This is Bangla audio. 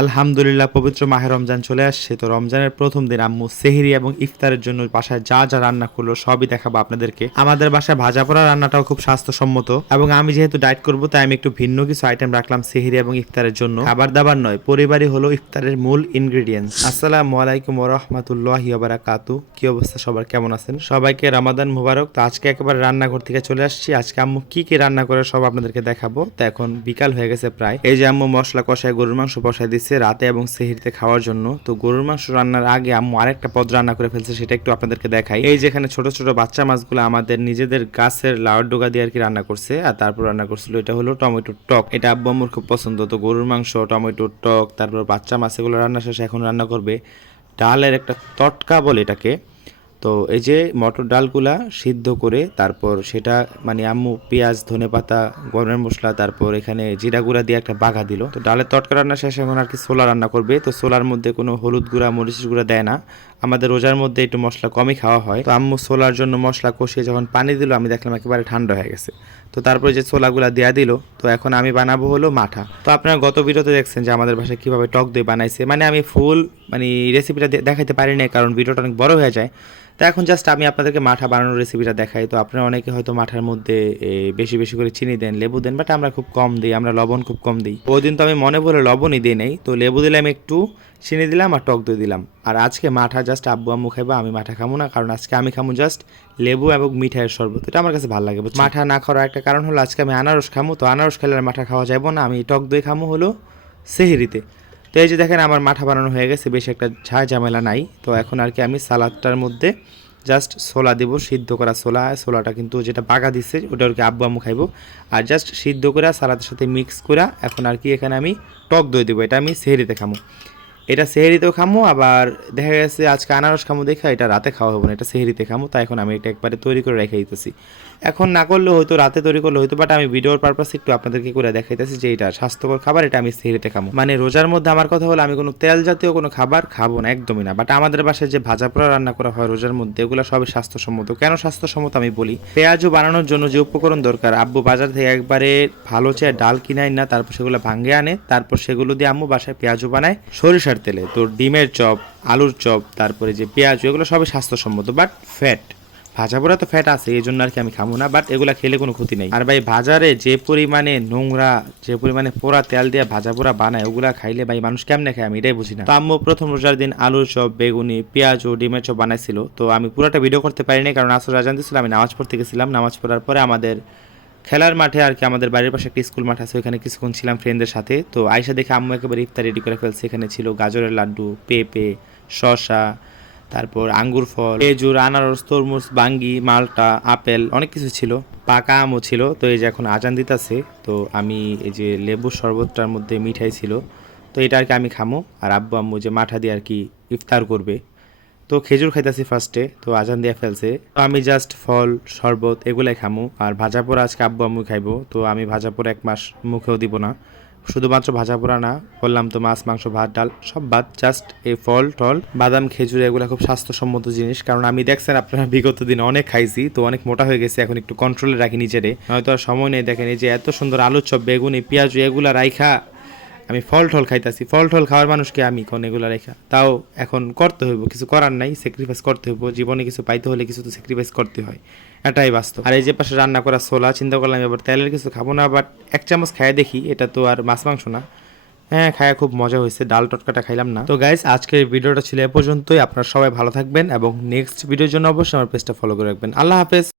আলহামদুলিল্লাহ, পবিত্র মাহে রমজান চলে আসছে। তো রমজানের প্রথম দিন আম্মু সেহরি এবং ইফতারের জন্য বাসায় যা যা রান্না করল সবই দেখাবো আপনাদেরকে। আমাদের বাসায় ভাজা পোড়া রান্নাটাও খুব স্বাস্থ্যসম্মত এবং আমি যেহেতু ডায়েট করব, তাই আমি একটু ভিন্ন কিছু আইটেম রাখলাম সেহরি এবং ইফতারের জন্য। খাবার দাবার নয়, পরিবারই হলো ইফতারের মূল ইনগ্রেডিয়েন্টস আসসালামু আলাইকুম রহমতুল্লাহ কাতু কি অবস্থা সবার? কেমন আছেন? সবাইকে রমাদান মুবারক। তো আজকে একেবারে রান্নাঘর থেকে চলে আসছি। আজকে আম্মু কি কি রান্না করে সব আপনাদেরকে দেখাবো। তো এখন বিকাল হয়ে গেছে প্রায়। এই যে আম্মু মশলা কষায়, গরুর মাংস বসায় দিচ্ছে রাতে এবং সেহিরতে খাওয়ার জন্য। তো গরুর মাংস রান্নার আগে আম্মু আরেকটা পদ রান্না করে ফেলছে, সেটা একটু আপনাদেরকে দেখাই। এই যেখানে ছোট ছোট বাচ্চা মাছগুলো আমাদের নিজেদের গাছের লাউর ডোকা দিয়ে আর কি রান্না করছে, আর তারপর রান্না করছিল এটা হলো টমেটো টক। এটা আব্বু আম্মুর খুব পছন্দ, তো গরুর মাংস টমেটোর টক, তারপর বাচ্চা মাছ, এগুলো রান্না শেষে এখন রান্না করবে। ডালের একটা তটকা বলে এটাকে। তো এই যে মটর ডালগুলা সিদ্ধ করে তারপর সেটা মানে আম্মু পেঁয়াজ, ধনে পাতা, গরমের মশলা, তারপর এখানে জিরা গুঁড়া দিয়ে একটা বাঘা দিল। তো ডালের তটকা রান্না শেষে এখন আর কি সোলা রান্না করবে। তো সোলার মধ্যে কোনো হলুদ গুঁড়া মরিচ গুঁড়া দেয় না। আমাদের রোজার মধ্যে একটু মশলা কমই খাওয়া হয়। তো আম্মু ছোলার জন্য মশলা কষিয়ে যখন পানি দিল, আমি দেখলাম একেবারে ঠান্ডা হয়ে গেছে। তো তারপরে যে ছোলাগুলা দেওয়া দিল, তো এখন আমি বানাবো হলো মাঠা। তো আপনারা গত ভিডিওতে দেখছেন যে আমাদের বাসায় কীভাবে টক দই বানাইছে। মানে আমি ফুল মানে রেসিপিটা দেখাতে পারি না কারণ ভিডিওটা অনেক বড় হয়ে যায়। তো এখন জাস্ট আমি আপনাদেরকে মাঠা বানানোর রেসিপিটা দেখাই। তো আপনারা অনেকে হয়তো মাঠার মধ্যে বেশি বেশি করে চিনি দেন, লেবু দেন বাট আমরা খুব কম দিই, আমরা লবণ খুব কম দিই। ওই দিন তো আমি মনে বলে লবণই দিই নাই, তো লেবু দিলাম একটু চিনি দিলাম আর টক দই দিলাম। আর আজকে মাঠা জাস্ট আব্বু, আম্মু খাইবো, আমি মাঠা খাব না, কারণ আজকে আমি খাব জাস্ট লেবু এবং মিঠাইয়ের শরবত। এটা আমার কাছে ভালো লাগে মাঠা না খাওয়ার একটা কারণ হলো আজকে আমি আনারস খামো, তো আনারস খেলে মাঠা খাওয়া যাব না, আমি টক দই খামো হলো সেহেরিতে। তো এই যে দেখেন আমার মাঠা বানানো হয়ে গেছে, বেশি একটা ঝাঁ ঝামেলা নাই। তো এখন আর কি আমি সালাদটার মধ্যে জাস্ট ছোলা দেব, সিদ্ধ করা ছোলা, ছোলাটা কিন্তু যেটা বাগা দিচ্ছে ওটা আর কি আব্বু আম্মু খাইবো। আর জাস্ট সিদ্ধ করে, সালাদের সাথে মিক্স করা, এখন আর কি এখানে আমি টক দই দেবো, এটা আমি সেহেরিতে খামো। এটা সেহেরিতেও খামো, আবার দেখা গেছে আজকে আনারস খামো দেখা, এটা রাতে খাওয়া হবে না, এটা সেহেরিতে খামো, তাই এখন আমি এটা একবারে তৈরি করে রেখে দিতেছি। এখন না করলে হয়তো রাতে তৈরি করলে হয়তো বাট আমি ভিডিওর পারপাসে একটু আপনাদেরকে করে দেখাইতেছি যে এটা স্বাস্থ্যকর খাবার, এটা আমি সেহেরিতে খামো। মানে রোজার মধ্যে আমার কথা হলো, আমি কোনো তেল জাতীয় কোনো খাবার খাব না, একদমই না। বাট আমাদের বাসায় যে ভাজা পোড়া রান্না করা হয় রোজার মধ্যে, এগুলো সবই স্বাস্থ্যসম্মত। কেন স্বাস্থ্যসম্মত আমি বলি? পেঁয়াজও বানানোর জন্য যে উপকরণ দরকার, আব্বু বাজার থেকে একবারে ভালো চেয়ে ডাল কিনাই না, তারপর সেগুলো ভাঙ্গে আনে, তারপর সেগুলো দিয়ে আম্মু বাসায় পেঁয়াজও বানায়, সরিষার তেলে, তো ডিমের চপ, আলুর চপ, তারপরে যে পেঁয়াজ, এগুলো সবই স্বাস্থ্যসম্মত বাট ফ্যাট ভাজা পোড়া তো ফ্যাট আছে এই জন্য আর কি আমি খাব না বাট এগুলা খেলে কোনো ক্ষতি নেই। আর ভাই, বাজারে যে পরিমাণে নোংরা, যে পরিমাণে পোড়া তেল দিয়ে ভাজা পোড়া বানায়, ওগুলা খাইলে ভাই মানুষ কেমনে খায়, আমি এটাই বুঝি না। তো আম্মু, প্রথম রোজার দিন আলুর চপ, বেগুনি, পেঁয়াজ ও ডিমের চপ বানাইছিল, তো আমি পুরোটা ভিডিও করতে পারিনি, কারণ আসর রাজান দিয়েছিল আমি নামাজ পড়তে গেছিলাম। নামাজ পড়ার পরে আমাদের খেলার মাঠে আর কি আমাদের বাড়ির পাশে একটা স্কুল মাঠ আছে ওখানে কিছুক্ষণ ছিলাম ফ্রেন্ডদের সাথে। তো আয়সা দেখে আম্মু একেবারে ইফতার রেডি করে ফেলছে। এখানে ছিল গাজরের লাড্ডু, পেঁপে, শসা, তারপর আঙ্গুর ফল, খেজুর, আনারস, তরমুজ, বাঙ্গি, মালটা, আপেল, অনেক কিছু ছিল। পাকা আমও ছিল। তো এই যে এখন আজান দিতাছে, তো আমি এই যে লেবুর শরবতটার মধ্যে মিঠাই ছিল। তো এটা আর কি আমি খামো। আর আব্বু, আম্মু যে মাঠা দিয়ে আর কি ইফতার করবে তো খেজুর খাইতেছি ফার্স্টে তো আজান দিয়ে ফেলছে। তো আমি জাস্ট ফল, শরবত এগুলাই খামু। আর ভাজা পোড়া আজকে আব্বু আম্মু খাইবো, তো আমি ভাজা পোড়া এক মাস মুখেও দিব না। শুধুমাত্র ভাজা পোড়া না, বললাম তো মাছ, মাংস, ভাত, ডাল, সব বাদ। জাস্ট এই ফল, টল, বাদাম, খেজুর, এগুলো খুব স্বাস্থ্যসম্মত জিনিস। কারণ আমি দেখছেন আপনারা বিগত দিনে অনেক খাইছি, তো অনেক মোটা হয়ে গেছে, এখন একটু কন্ট্রোলে রাখি নিজেরে। হয়তো আর সময় নেই দেখেন, এই যে এত সুন্দর আলুর চপ, বেগুনি, পেঁয়াজ, এগুলা রাইখা আমি ফল টল খাইতাছি। ফল টল খাওয়ার মানুষকে আমি কোন এগুলা রেখা। তাও এখন করতে হইব, কিছু করার নাই স্যাক্রিফাইস করতে হইব। জীবনে কিছু পাইতে হলে কিছু তো স্যাক্রিফাইস করতে হয়। এটাই বাস্তব। আর এই যে পাশে রান্না করা ছোলা, চিন্তা করলাম এবার তেলের কিছু খাব না বাট এক চামচ খাই দেখি, এটা তো আর মাছ মাংস না। হ্যাঁ খায়া খুব মজা হয়েছে, ডাল টটকাটা খাইলাম না। তো গাইস আজকের ভিডিওটা ছিল এ পর্যন্তই। আপনারা সবাই ভালো থাকবেন এবং নেক্সট ভিডিওর জন্য অবশ্যই আমার পেজটা ফলো করে রাখবেন। আল্লাহ হাফেজ।